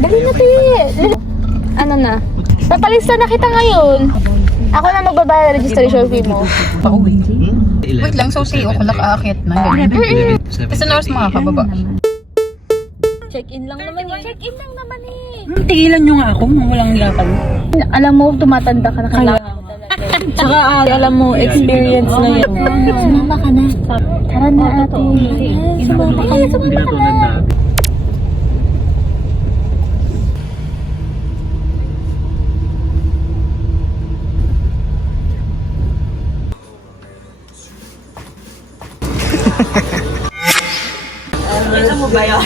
Dali na, te. Ano na? Papalista na kita ngayon. Ako na magbabayad registration fee mo. Pauwi. Wait lang, so say ako nakaakit na. Kasi na oras makakababa. Check-in lang naman eh. Check-in lang naman eh. Tigilan nyo nga ako, walang lakad. Alam mo, tumatanda ka na kailangan mo talaga. Tsaka alam mo, experience na yun. Sumama ka na. Tara na ate. Sumama ka na. Sumama ka na. Ito mo ba yun?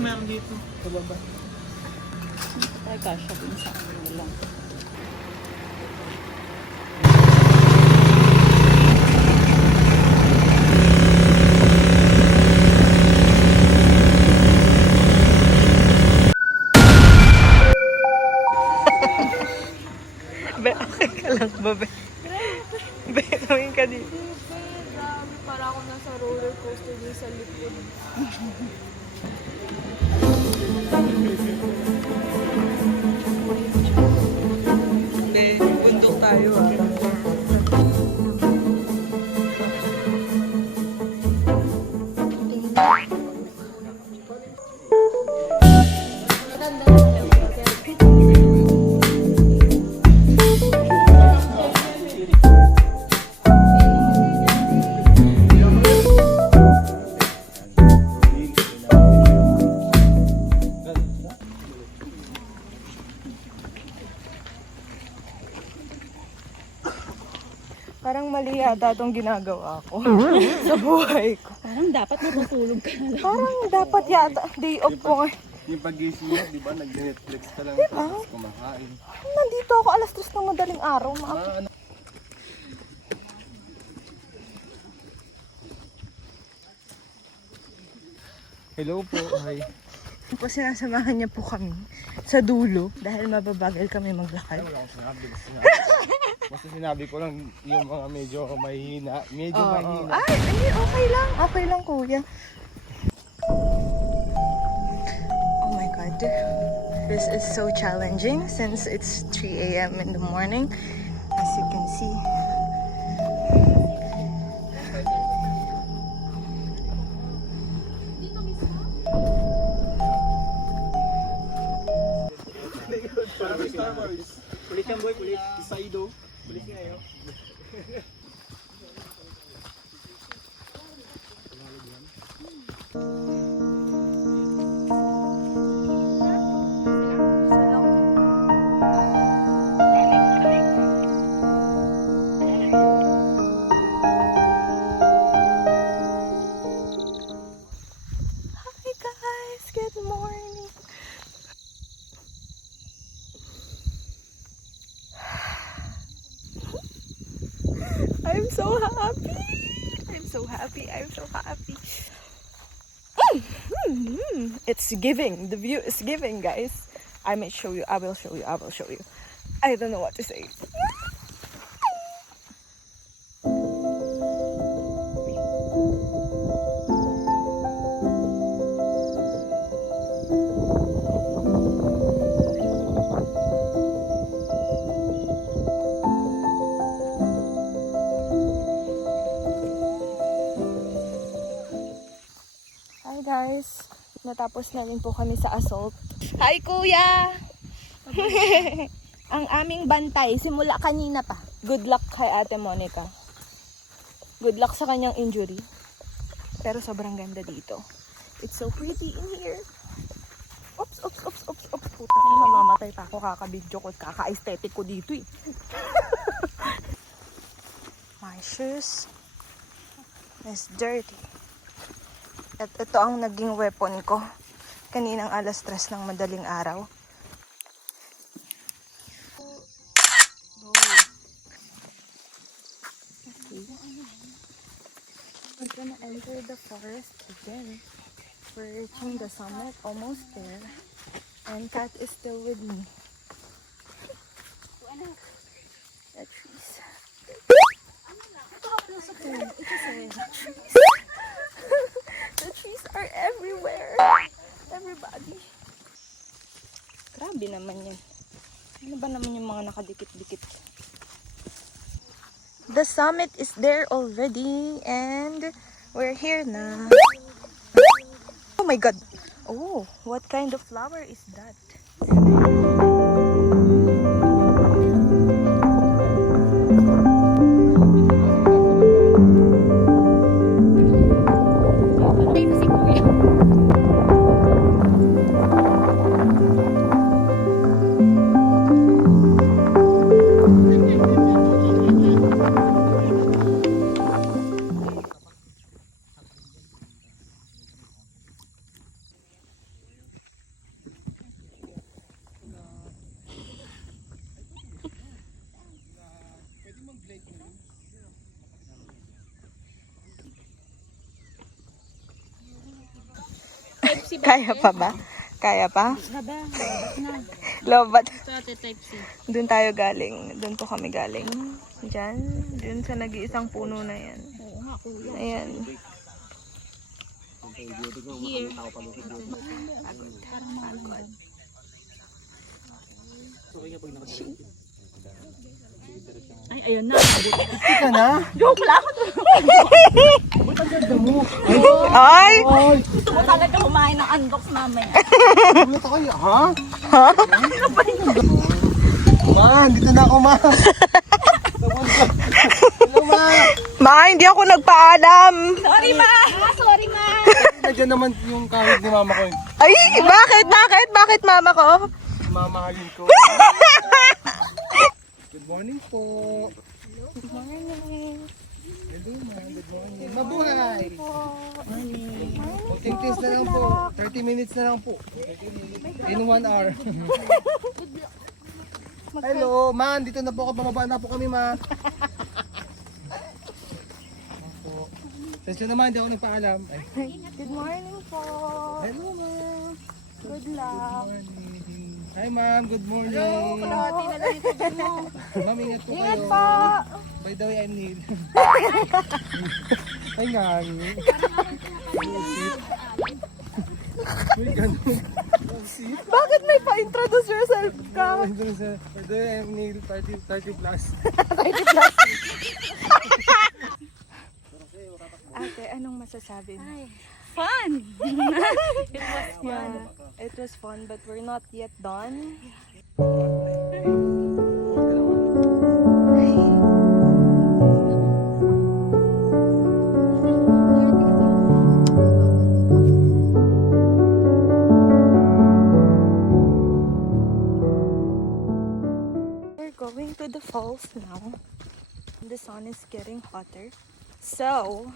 Meron dito, sa baba. Ay, kasha din sa akin lang. Be, okay ka lang ba, Be? Be, tumingin ka dito. Para ako nasa roller coaster din sa likod. Hindi, bundok tayo ah. Parang mali yata itong ginagawa ko sa buhay ko. Parang dapat matutulog ka na lang. Parang dapat yata day off ko ngayon. Yung pag-gising mo, di ba, nag-Netflix ka lang tapos kumakain. Nandito ako alas 3 ng madaling araw. Hello po, hi. Po sinasamahan niya po kami sa dulo dahil mababagal kami maglakad. Wala akong sinabi, basta sinabi ko lang yung mga medyo mahina. Medyo mahina. Ay, hindi, okay lang. Okay lang, kuya. Oh my God. This is so challenging since it's 3 a.m. in the morning. As you can see. Star Wars. Kulit yan boy, kulit. Isaido. Kulit nga yun. Hi guys, good morning. I'm so happy. I'm so happy. I'm so happy. It's giving. The view is giving, guys. I may show you. I will show you. I will show you. I don't know what to say. Hi guys, natapos na rin po kami sa assault. Hi kuya! Ang aming bantay, simula kanina pa. Good luck kay Ate Monica. Good luck sa kanyang injury. Pero sobrang ganda dito. It's so pretty in here. Oops, oops, oops, oops, oops. Puta ka, mamamatay pa ako kakabidyo ko. Kaka-aesthetic ko dito eh. My shoes is dirty. At ito ang naging weapon ko kaninang alas 3 ng madaling araw. We're gonna enter the forest again. We're reaching the summit, almost there. And Kat is still with me. The trees. The trees are everywhere. everybody. Grabe naman yan. Ano ba naman yung mga nakadikit-dikit? The summit is there already and we're here na. Oh my god. Oh, what kind of flower is that? Kaya pa ba? Kaya pa? Lobat. Doon tayo galing. Doon po kami galing. Diyan. Doon sa nag-iisang puno na yan. Ayan. Ay, ayun na. Ika na? Joke lang. Ay! Gusto mo talaga kumain ng unbox mamaya. Ano kayo? Ha? Ha? Ma, dito na ako, ma. Hello, ma. Ma, hindi ako nagpaalam. Sorry, ma. Sorry, ma. Nandiyan naman yung kahit ni mama ko. Ay, bakit? Bakit? Bakit mama ko? Mamahalin ko. Good morning po. Good morning. Hello, ma. Good morning. Mabuhay. Kunting taste na lang po. 30 minutes na lang po. In 1 hour. Hello, ma. Dito na po ako. Bumaba na po kami, ma. Opo. Tensya naman, hindi ako nagpaalam. Ay. Good morning po. Hello, ma. Good luck. Hi, ma'am. Good morning. Kalahati na lang ito mo. Ma'am, ingat po Ingat kayo. po. By the way, I'm Neil. Ay, ngani. Uy, ganun. Bakit may pa-introduce yourself ka? By the way, I'm Neil. 30 plus. Ate, anong masasabi mo? Fun. Yeah, it was fun, but we're not yet done. We're going to the falls now. The sun is getting hotter. So,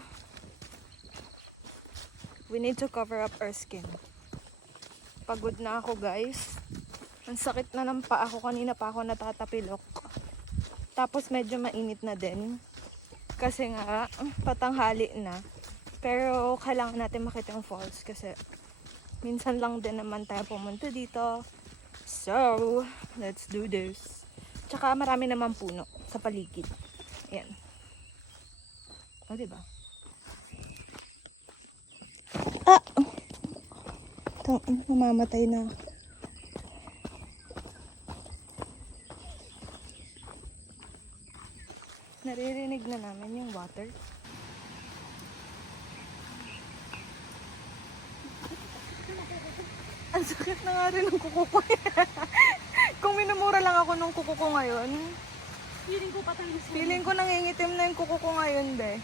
we need to cover up our skin. Pagod na ako, guys. Ang sakit na ng paa ko. Kanina pa ako natatapilok. Tapos medyo mainit na din. Kasi nga, patanghali na. Pero kailangan natin makita yung falls kasi minsan lang din naman tayo pumunta dito. So, let's do this. Tsaka marami naman puno sa paligid. Ayan. O, diba? Mamamatay na. Naririnig na namin yung water. Ang sakit na nga rin ng kuko ko. Kung minumura lang ako ng kuko ko ngayon, feeling ko nangingitim na yung kuko ko ngayon, be.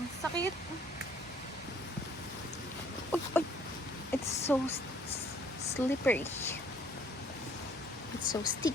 Ang sakit. Uy, uy. It's so slippery. It's so steep.